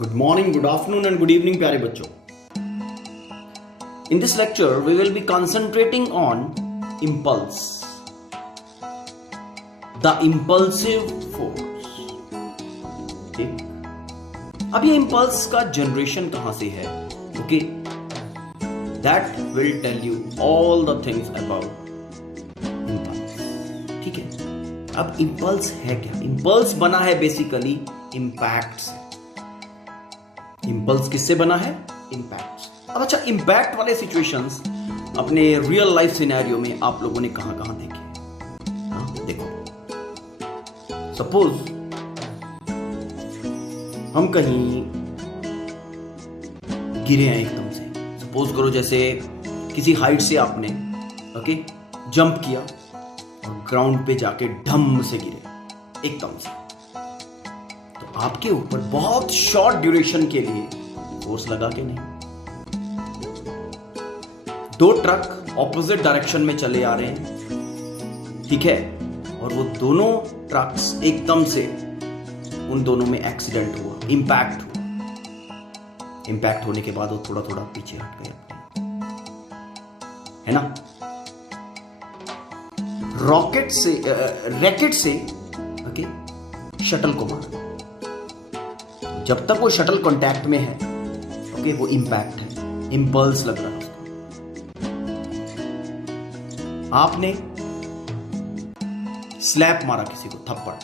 Good morning, good afternoon, and good evening, प्यारे बच्चों. In this lecture, we will be concentrating on impulse, the impulsive force. ठीक. अब ये impulse का generation कहाँ से है? Okay, that will tell you all the things about impulse. ठीक है. अब impulse है क्या? Impulse बना है basically impact से. इंपल्स किससे बना है? इम्पैक्ट. अब अच्छा, इम्पैक्ट वाले सिचुएशंस अपने रियल लाइफ सिनेरियो में आप लोगों ने कहां कहां देखे? हाँ, देखो, सपोज हम कहीं गिरे हैं एकदम से. सपोज करो जैसे किसी हाइट से आपने जंप किया और ग्राउंड पे जाके ढम से गिरे एकदम से. आपके ऊपर बहुत शॉर्ट ड्यूरेशन के लिए फोर्स लगा के नहीं. दो ट्रक ऑपोजिट डायरेक्शन में चले आ रहे हैं, ठीक है, और वो दोनोné ट्रक्स एकदम से उन दोनों में एक्सीडेंट हुआ, इंपैक्ट हुआ. इंपैक्ट होने के बाद वो थोड़ा थोड़ा पीछे हट गए अपने, है ना. रैकेट से शटल को मारा. जब तक वो शटल कांटेक्ट में है वो इंपैक्ट है, इंपल्स लग रहा है उसको. आपने स्लैप मारा किसी को, थप्पड़.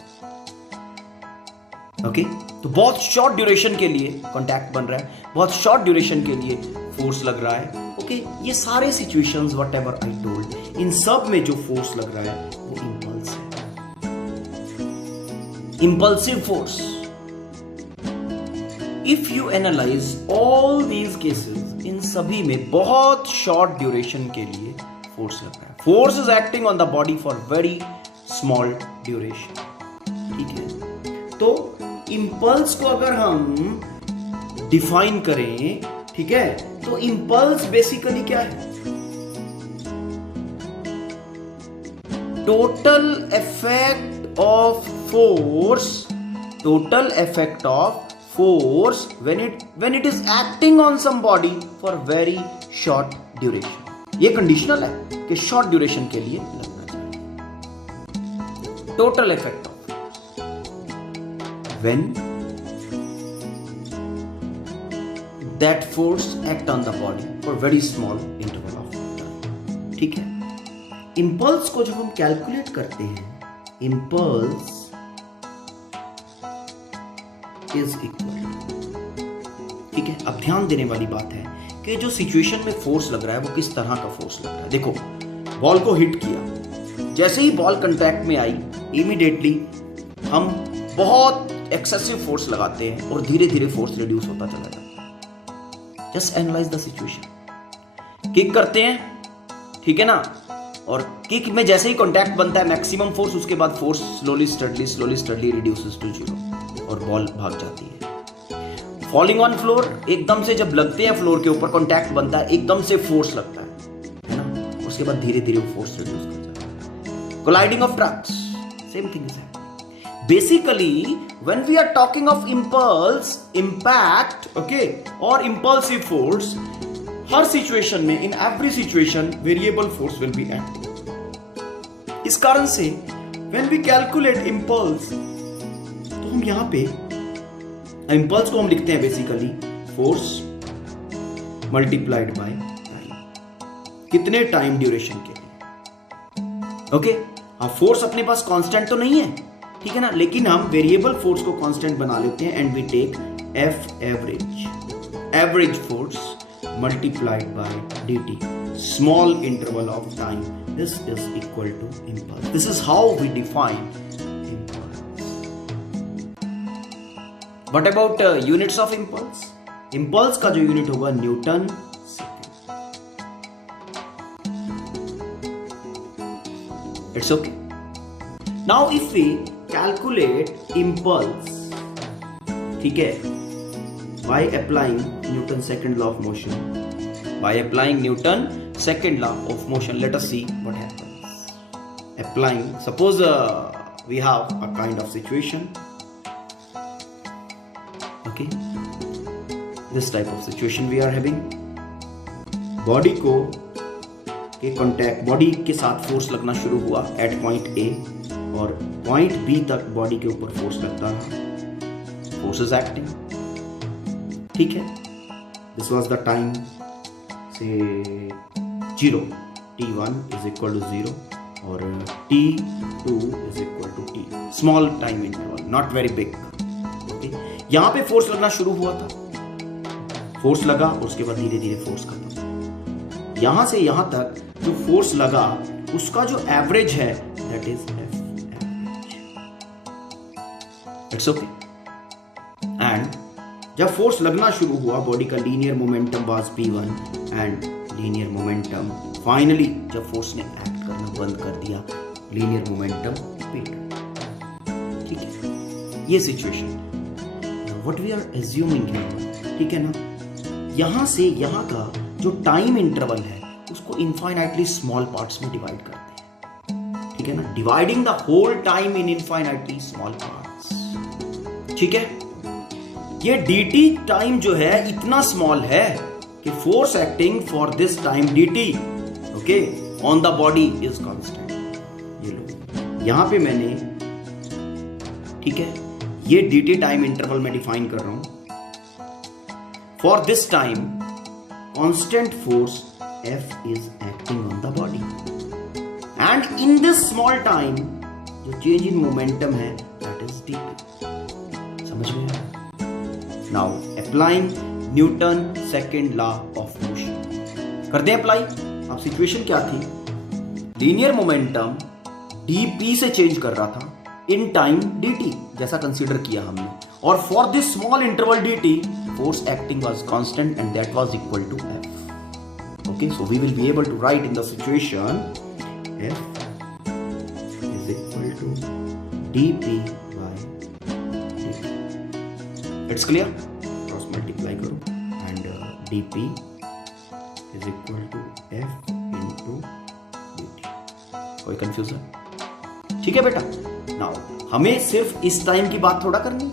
तो बहुत शॉर्ट ड्यूरेशन के लिए कांटेक्ट बन रहा है, बहुत शॉर्ट ड्यूरेशन के लिए फोर्स लग रहा है. ये सारे situations whatever I told, इन सब में जो फोर्स लग रहा है वो इंपल्स है, impulsive force. If you analyze all these cases, इन सभी में बहुत शॉर्ट ड्यूरेशन के लिए फोर्स लग रहा है. Force is acting on the body for very small duration. ठीक है, तो इंपल्स को अगर हम डिफाइन करें, ठीक है, तो इंपल्स बेसिकली क्या है? Total effect of force, total effect of force when it is acting on somebody for very short duration. ये कंडीशनल है कि शॉर्ट ड्यूरेशन के लिए लगना चाहिए. Total effect of when that force act on the body for very small interval of time. ठीक है, impulse को जब हम कैलकुलेट करते हैं, इंपल्स इज इक्वल. ठीक है, अब ध्यान देने वाली बात है कि जो सिचुएशन में फोर्स लग रहा है वो किस तरह का फोर्स लग रहा है. देखो, बॉल को हिट किया, जैसे ही बॉल कांटेक्ट में आई इमीडिएटली हम बहुत एक्सेसिव फोर्स लगाते हैं और धीरे धीरे फोर्स रिड्यूस होता चला जाता है. Just analyse the situation. Kick करते हैं, ठीक है ना, और किक में जैसे ही कांटेक्ट बनता है मैक्सिमम फोर्स, उसके बाद force slowly steadily reduces to zero और बॉल भाग जाती है. फॉलिंग ऑन फ्लोर, एकदम से जब लगते हैं फ्लोर के ऊपर, कांटेक्ट बनता है, एकदम से फोर्स लगता है ना, उसके बाद धीरे धीरे वो फोर्स रिड्यूस कर जाता है. Colliding of trucks, same thing is happening. Basically when we are talking of impulse, impact, और इंपल्सिव फोर्स, हर सिचुएशन में, in every situation variable force will be acting. इस कारण से व्हेन वी कैलकुलेट इंपल्स, तो हम यहां पे इंपल्स को हम लिखते हैं basically force multiplied by time. कितने टाइम ड्यूरेशन के लिए. फोर्स अपने पास कांस्टेंट तो नहीं है, ठीक है ना, लेकिन हम वेरिएबल फोर्स को कांस्टेंट बना लेते हैं and we take F average force multiplied by dt, small interval of time. This is equal to impulse. This is how we define impulse. What about units of impulse? Impulse का जो unit होगा Newton second. It's okay. Now if we calculate impulse, ठीक है, by applying Newton's second law of motion, by applying Newton's second law of motion, let us see what happens. Applying, suppose we have a kind of situation, okay, this type of situation we are having. Body को के contact, body के साथ force लगना शुरू हुआ eight point A और point B तक body के ऊपर फोर्स लगता रहा, फोर्स इज एक्टिंग, ठीक है। दिस वाज द टाइम से 0, t1 इज इक्वल टू 0 और t2 is equal to t, small time interval, not very big, okay. यहां पे फोर्स लगना शुरू हुआ था, फोर्स लगा और उसके बाद धीरे धीरे फोर्स खत्म। यहां से यहां तक जो फोर्स लगा उसका जो एवरेज है that is F average, it's okay. And जब फोर्स लगना शुरू हुआ बॉडी का linear momentum was p1 and linear momentum finally जब फोर्स ने एक्ट करना बंद कर दिया, लीनियर मोमेंटम p2, ठीक है। ये situation what we are assuming here, ठीक है ना। यहां से यहां का जो टाइम इंटरवल है उसको इनफाइनाइटली स्मॉल पार्ट्स में डिवाइड करते हैं, ठीक है ना। Dividing the whole time in infinitely small parts, ठीक है। ये dt टाइम जो है इतना स्मॉल है कि force acting for this time dt, okay, on the body is constant. ये लो यहां पे मैंने, ठीक है, ये dt टाइम इंटरवल में डिफाइन कर रहा हूं। For this time constant force F is acting on the body and in this small time जो change in momentum है that is dp, समझ में आया। Now applying Newton second law of motion, करते हैं अप्लाई। अब सिचुएशन क्या थी, लीनियर मोमेंटम dp से चेंज कर रहा था इन टाइम dt जैसा कंसीडर किया हमने, और for this small interval dt force acting was constant and that was equal to F. Okay, so we will be able to write in the situation F is equal to dp by dt. It's clear? Cross multiply करो and dp is equal to F into dt. कोई confusion? ठीक है बेटा। Now हमें सिर्फ इस time की बात थोड़ा करनी है,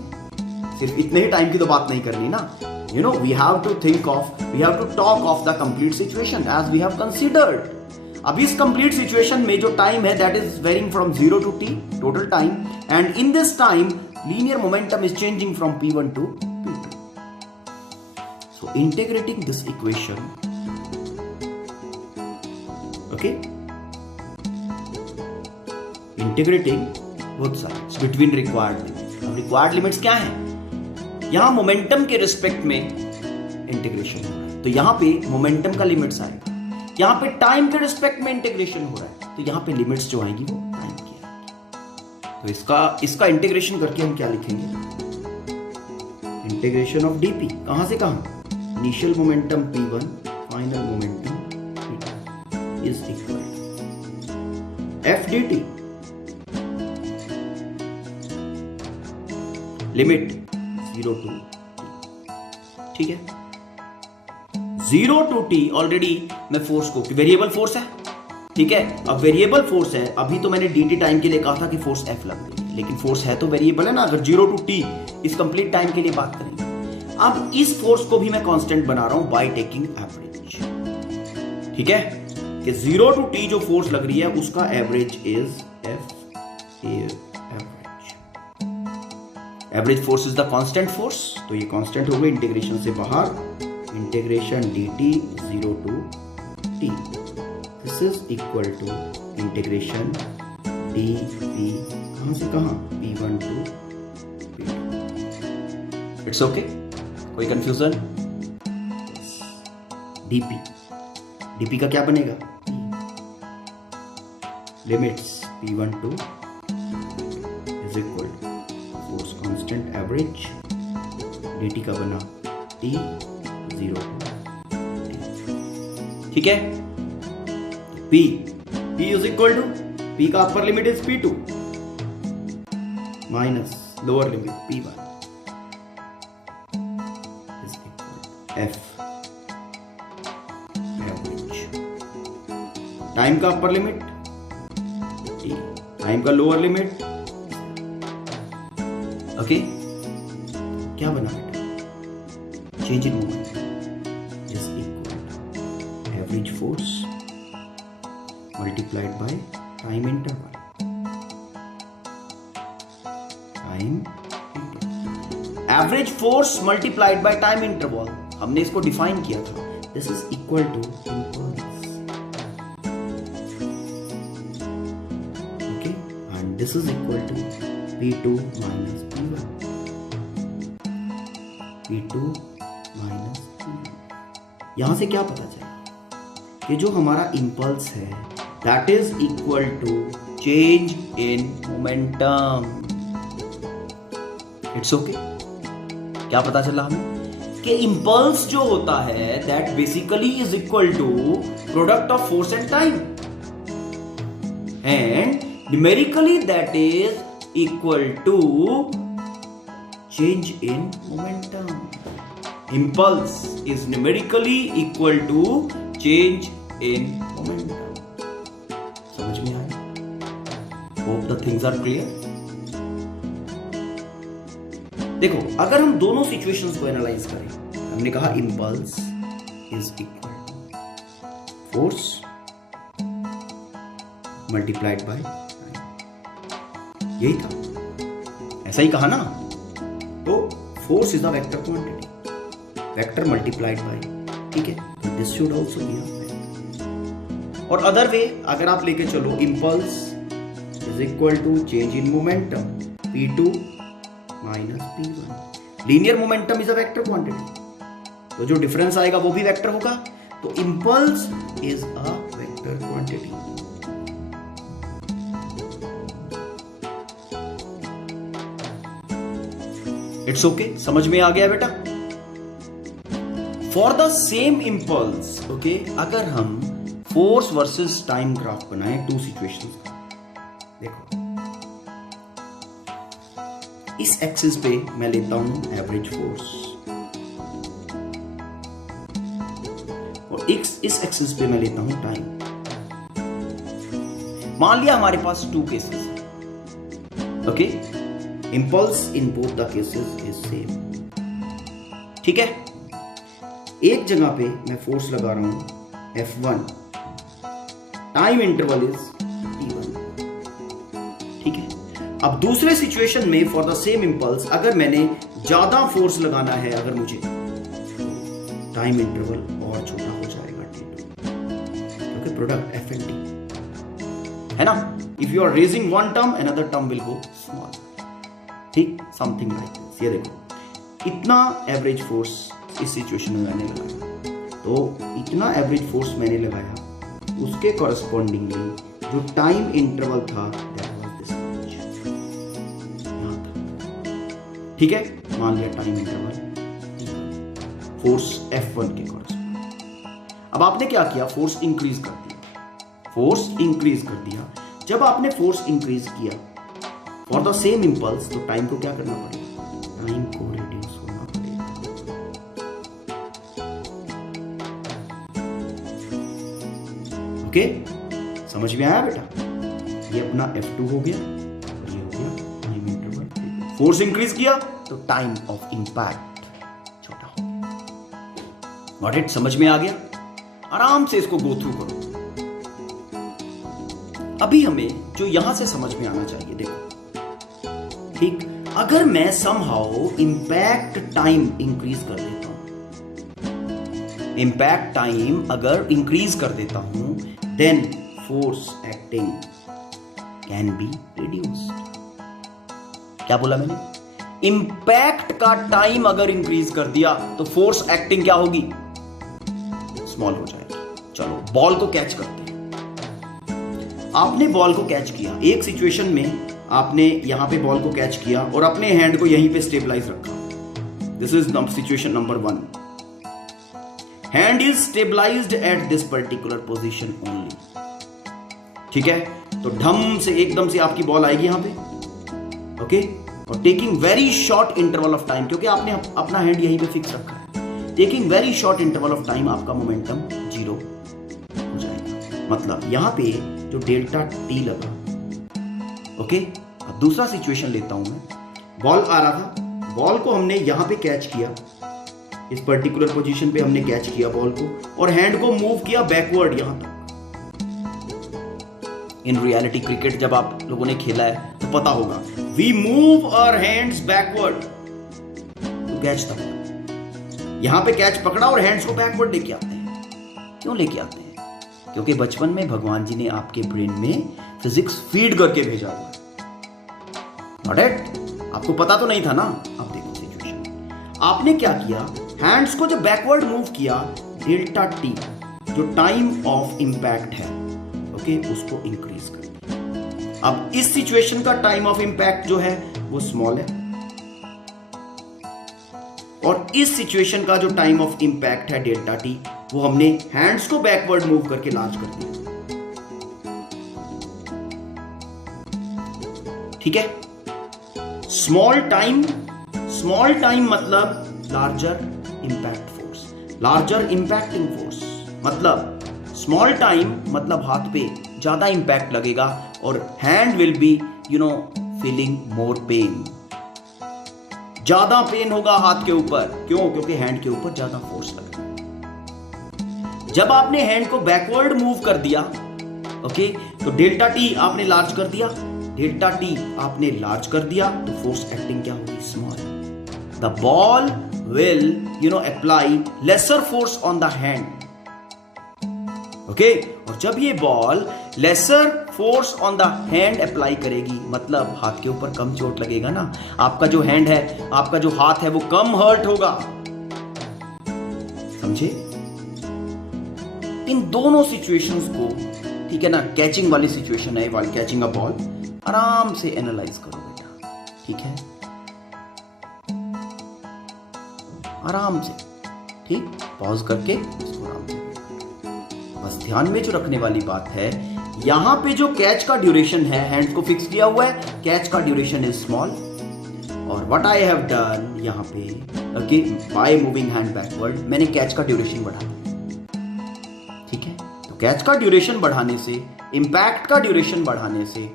सिर्फ इतने ही टाइम की तो बात नहीं करनी ना। You know, we have to talk of the complete situation as we have considered. अब इस complete situation में जो time है that is varying from 0 to t, total time, and in this time linear momentum is changing from p1 to p2. So integrating this equation, okay, integrating both sides between required limits. अब required limits क्या है, यहां momentum के respect में integration हो रहा है तो यहां पे मोमेंटम का लिमिट्स आएगा, यहां पे टाइम के रिस्पेक्ट में इंटीग्रेशन हो रहा है तो यहां पे लिमिट्स जो आएगी वो टाइम की आएगी। तो इसका इंटीग्रेशन करके हम क्या लिखेंगे, इंटीग्रेशन ऑफ dp, कहां से कहां, initial momentum p1 final momentum p2 is equal f dt limit 0 to t, ठीक है। 0 to t ऑलरेडी मैं फोर्स को, वेरिएबल फोर्स है, ठीक है। अब वेरिएबल फोर्स है, अभी तो मैंने dt टाइम के लिए कहा था कि फोर्स f लग रही है, लेकिन फोर्स है तो वेरिएबल है ना। अगर 0 to t इस कंप्लीट टाइम के लिए बात करेंगे, अब इस फोर्स को भी मैं कांस्टेंट बना रहा हूं बाय टेकिंग एवरेज, ठीक है, कि 0 to t जो फोर्स लग रही है उसका average is f average force is the constant force, तो ये कांस्टेंट हो गई, इंटीग्रेशन से बाहर, integration dt 0 to t, this is equal to integration dp, कहां से कहां, p1 to p2। It's okay, कोई कंफ्यूजन? dp का क्या बनेगा, limits p1 to is equal to force constant average dt का बना t 0 to t, ठीक है। p is equal to, p का upper limit is p2 minus lower limit p1 is equal f average, time का upper limit t, time का lower limit, okay. क्या बना बेटा, change in momentum is equal to average force multiplied by time interval. Average force multiplied by time interval, हमने इसको define किया था. This is equal to impulse. Okay, and this is equal to P2 minus P1. P2 minus P1. यहां से क्या पता चला कि जो हमारा इम्पल्स है that is equal to change in momentum. It's okay. क्या पता चला हमें कि इम्पल्स जो होता है that basically is equal to product of force and time, and numerically that is equal to change in momentum. Impulse is numerically equal to change in momentum. समझ में आया? Hope the things are clear. देखो, अगर हम दोनों situations को analyse करें, हमने कहा impulse is equal to force multiplied by time, यही था, ऐसा ही कहा ना. तो force is a vector quantity, vector multiplied by, ठीक है, this should also be a vector. और अदर वे अगर आप लेके चलो, impulse is equal to change in momentum P2 minus P1. Linear momentum is a vector quantity, तो जो difference आएगा वो भी वेक्टर होगा. तो impulse is a vector quantity. It's okay, समझ में आ गया बेटा. For the same impulse, okay, अगर हम फोर्स वर्सेस टाइम ग्राफ बनाएं टू सिचुएशंस का, देखो इस एक्सिस पे मैं लेता हूं एवरेज फोर्स और इस एक्सिस पे मैं लेता हूं टाइम. मान लिया हमारे पास टू केसेस हैं, okay, impulse in both the cases is same, ठीक है. एक जगह पे मैं फोर्स लगा रहा हूं F1, time interval is T1, ठीक है. अब दूसरे सिचुएशन में फॉर द सेम इंपल्स अगर मैंने ज्यादा फोर्स लगाना है, अगर मुझे, टाइम इंटरवल और छोटा हो जाएगा T2, क्योंकि प्रोडक्ट F and T है ना. If you are raising one term another term will go small, ठीक, समथिंग लाइक दिस. ये देखो, इतना एवरेज फोर्स इस सिचुएशन में मैंने लगाया, तो इतना एवरेज फोर्स मैंने लगाया, उसके कॉरेस्पॉन्डिंगली जो टाइम इंटरवल था ठीक है. मान लिया टाइम इंटरवल फोर्स F1 के कॉरेस्पॉन्डिंग. अब आपने क्या किया, फोर्स इंक्रीज कर दिया, फोर्स इंक्रीज कर दिया. जब आपने फोर्स इंक्रीज किया फॉर द सेम इंपल्स, तो टाइम को क्या करना पड़ेगा, टाइम को रिड्यूस होना पड़ेगा. ओके, समझ में आया बेटा. ये अपना F2 हो गया और ये हो गया टाइम इंटरवल. फोर्स इंक्रीज किया तो टाइम ऑफ इंपैक्ट छोटा हो गया. गॉट इट, समझ में आ गया. आराम से इसको गो थ्रू करो. अभी हमें जो यहां से समझ में आना चाहिए, देखो, ठीक, अगर मैं समहाउ इंपैक्ट टाइम इंक्रीज कर देता हूं, इंपैक्ट टाइम अगर इंक्रीज कर देता हूं, then force acting can be reduced. क्या बोला मैंने, इंपैक्ट का टाइम अगर इंक्रीज कर दिया तो फोर्स एक्टिंग क्या होगी, स्मॉल हो जाएगी. चलो बॉल को कैच करते हैं. आपने बॉल को कैच किया, एक सिचुएशन में आपने यहां पे बॉल को कैच किया और अपने हैंड को यहीं पे स्टेबलाइज रखा. This is situation number 1. Hand is stabilised at this particular position only, ठीक है. तो ढम से एकदम से आपकी बॉल आएगी यहां पे, ओके, और taking very short interval of time, क्योंकि आपने अपना हैंड यहीं पे फिक्स रखा है, taking very short interval of time आपका मोमेंटम 0 हो जाएगा. मतलब यहां पे जो डेल्टा T लगा, ओके. अब दूसरा सिचुएशन लेता हूं मैं, बॉल आ रहा था, बॉल को हमने यहां पे कैच किया, इस पर्टिकुलर पोजीशन पे हमने कैच किया बॉल को और हैंड को मूव किया बैकवर्ड यहां तक। इन रियलिटी क्रिकेट जब आप लोगों ने खेला है तो पता होगा, we move our hands backward to catch the ball. यहां पे कैच पकड़ा और हैंड्स को बैकवर्ड लेके आते हैं। क्यों लेके आते हैं? क्योंकि बचपन में भगवान जी ने आपके ब्रेन में फिजिक्स फीड करके भेजा हुआ। Not it? आपको पता तो नहीं था ना। अब देखो सिचुएशन, आपने क्या किया, हैंड्स को जब बैकवर्ड मूव किया, डेल्टा टी जो टाइम ऑफ इंपैक्ट है, ओके, उसको इंक्रीज कर दिया। अब इस सिचुएशन का टाइम ऑफ इंपैक्ट जो है वो स्मॉल है और इस सिचुएशन का जो टाइम ऑफ इंपैक्ट है डेल्टा टी, वो हमने हैंड्स को बैकवर्ड मूव करके लार्ज कर दिया। ठीक है? स्मॉल टाइम मतलब larger impact force, larger impacting force. मतलब स्मॉल टाइम मतलब हाथ पे ज्यादा इंपैक्ट लगेगा और hand will be feeling more pen. ज्यादा पेन होगा हाथ के ऊपर। क्यों? क्योंकि हैंड के ऊपर ज्यादा फोर्स लगेगा। जब आपने हैंड को बैकवर्ड मूव कर दिया, ओके, तो डेल्टा टी आपने लार्ज कर दिया। डेल्टा टी आपने लार्ज कर दिया तो फोर्स एक्टिंग क्या होगी? Small. The ball will apply lesser force on the hand. Okay, और जब ये ball lesser force on the hand apply करेगी, मतलब हाथ के ऊपर कम चोट लगेगा ना। आपका जो हैंड है, आपका जो हाथ है, वो कम हर्ट होगा। समझे? इन दोनों सिचुएशंस को, ठीक है ना, कैचिंग वाली सिचुएशन है, वाली कैचिंग अ बॉल, आराम से एनालाइज करो बेटा। ठीक है? आराम से, ठीक, पॉज करके इसको आराम से। बस ध्यान में जो रखने वाली बात है, यहां पे जो कैच का ड्यूरेशन है, हैंड को फिक्स किया हुआ है, कैच का ड्यूरेशन इज स्मॉल। और व्हाट आई हैव डन यहां पे, okay, by moving hand backward, मैंने कैच का ड्यूरेशन बढ़ा दिया। ठीक है? तो कैच का ड्यूरेशन बढ़ाने से, इंपैक्ट का ड्यूरेशन बढ़ाने से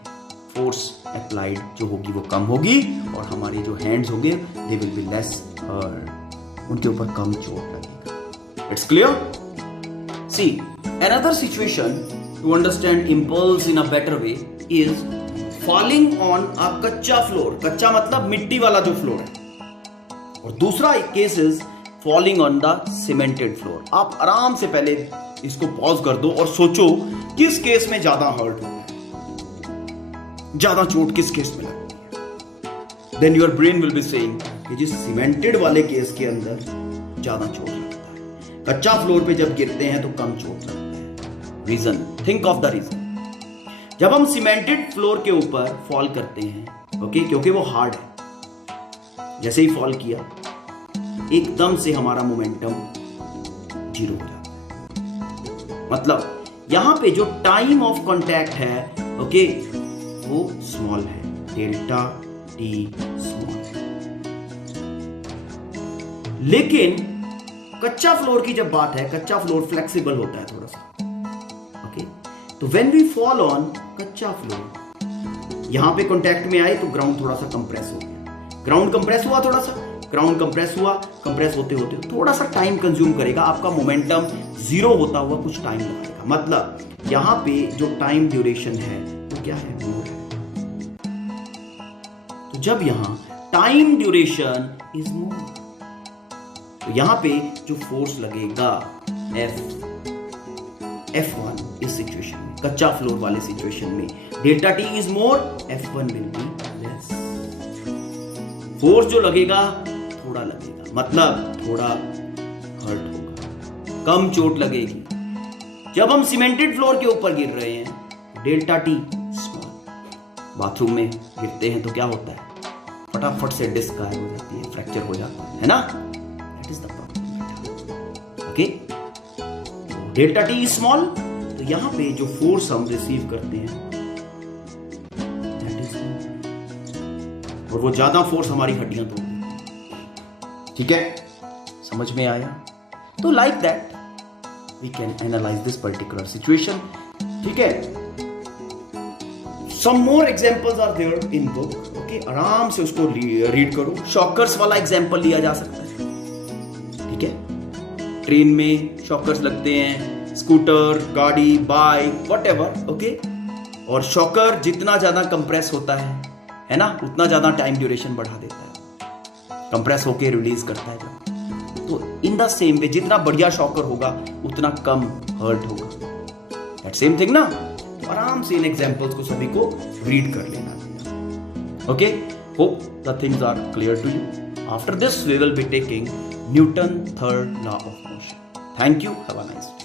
फोर्स अप्लाइड जो होगी वो कम होगी और हमारे जो हैंड्स होंगे they will be less hurt, उनके ऊपर कम चोट लगेगा। It's clear? See, another situation to understand impulse in a better way is falling on a कच्चा फ्लोर। कच्चा मतलब मिट्टी वाला जो फ्लोर है। और दूसरा case is falling on the cemented floor। आप आराम से पहले इसको पॉज कर दो और सोचो किस केस में ज्यादा हर्ट होता है, ज्यादा चोट किस केस में लगती है। Then your brain will be saying कि जिस सीमेंटेड वाले केस के अंदर ज्यादा चोट लगता है, कच्चा फ्लोर पे जब गिरते हैं तो कम चोट लगता है। Reason, think of the reason. जब हम सीमेंटेड फ्लोर के ऊपर फॉल करते हैं, ओके, क्योंकि वो हार्ड है, जैसे ही फॉल किया एकदम से हमारा मोमेंटम जीरो हो जाता है। मतलब यहां पे जो टाइम ऑफ कांटेक्ट है, ओके, वो स्मॉल है, डेल्टा टी स्मॉल। लेकिन कच्चा फ्लोर की जब बात है, कच्चा फ्लोर फ्लेक्सिबल होता है थोड़ा सा, ओके। तो व्हेन वी फॉल ऑन कच्चा फ्लोर, यहां पे कांटेक्ट में आए तो ग्राउंड थोड़ा सा कंप्रेस हो गया। ग्राउंड कंप्रेस हुआ, थोड़ा सा ग्राउंड कंप्रेस हुआ, कंप्रेस होते होते थोड़ा सा टाइम कंज्यूम करेगा, आपका मोमेंटम जीरो होता हुआ कुछ टाइम लगेगा। मतलब यहां पे जो टाइम ड्यूरेशन है वो क्या है, मोर है। तो जब यहां टाइम ड्यूरेशन इज मोर, तो यहां पे जो फोर्स लगेगा F1 इस सिचुएशन में, कच्चा फ्लोर वाले सिचुएशन में, delta T is more, F1 will be less. Force जो लगेगा थोड़ा लगेगा, मतलब थोड़ा हर्ट होगा, कम चोट लगेगी। जब हम सीमेंटेड फ्लोर के ऊपर गिर रहे हैं, डेल्टा टी स्मॉल। बाथरूम में गिरते हैं तो क्या होता है, फटाफट से डिस्क गायब हो जाती है, फ्रैक्चर हो जाता है ना। That is the problem. Okay, delta T is small, तो यहां पे जो फोर्स हम रिसीव करते हैं दैट इज स्मॉल, और वो ज्यादा फोर्स हमारी हड्डियां तोड़ देती है। ठीक है, समझ में आया? तो like that we can analyse this particular situation. ठीक है, some more examples are there in book. Okay, आराम से उसको रीड करो। शॉकर्स वाला एग्जांपल लिया जा सकता है, ठीक है। ट्रेन में शॉकर्स लगते हैं, स्कूटर, गाड़ी, बाइक, व्हाटएवर, ओके। और शॉकर जितना ज्यादा कंप्रेस होता है ना, उतना ज्यादा टाइम ड्यूरेशन बढ़ा देता है, कंप्रेस होके रिलीज करता है जब। तो इन द सेम वे जितना बढ़िया शॉकर होगा उतना कम हर्ट होगा, दैट सेम थिंग ना। तो आराम से इन एग्जांपल्स को सभी को रीड कर लेना। Okay, hope the things are clear to you. After this we will be taking Newton third law of motion. Thank you, have a nice day.